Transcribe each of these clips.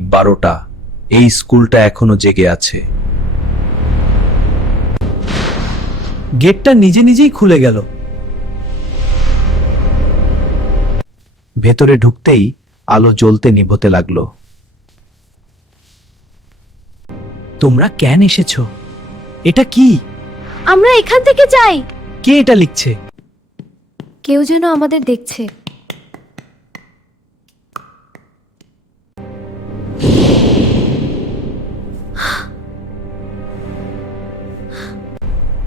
12টা। এই স্কুলটা এখনো জেগে আছে। গেটটা নিজে নিজেই খুলে গেল। ভেতরে ঢুকতেই আলো জ্বলতে নিভতে লাগলো। তোমরা কেন এসেছো? এটা কি? আমরা এখান থেকে যাই। কে এটা লিখছে? কেউ যেন আমাদের দেখছে।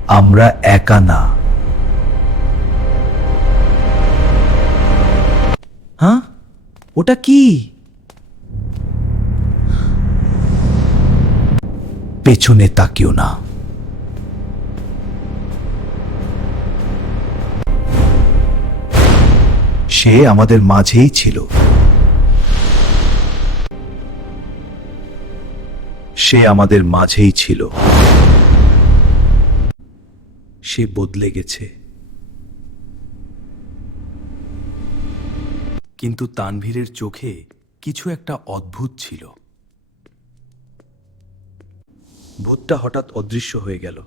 আমরা একা না। হ্যাঁ, ওটা কি? পেছনে তাকিও না। সে আমাদের মাঝেই ছিল। সে আমাদের মাঝেই ছিল। সে বদলে গেছে। কিন্তু তানভীরের চোখে কিছু একটা অদ্ভুত ছিল। ভূতটা হঠাৎ অদৃশ্য হয়ে গেল।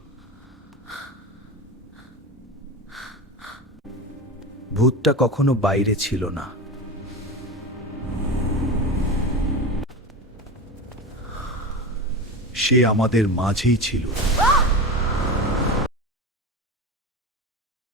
ভূতটা কখনো বাইরে ছিল না। সে আমাদের মাঝেই ছিল।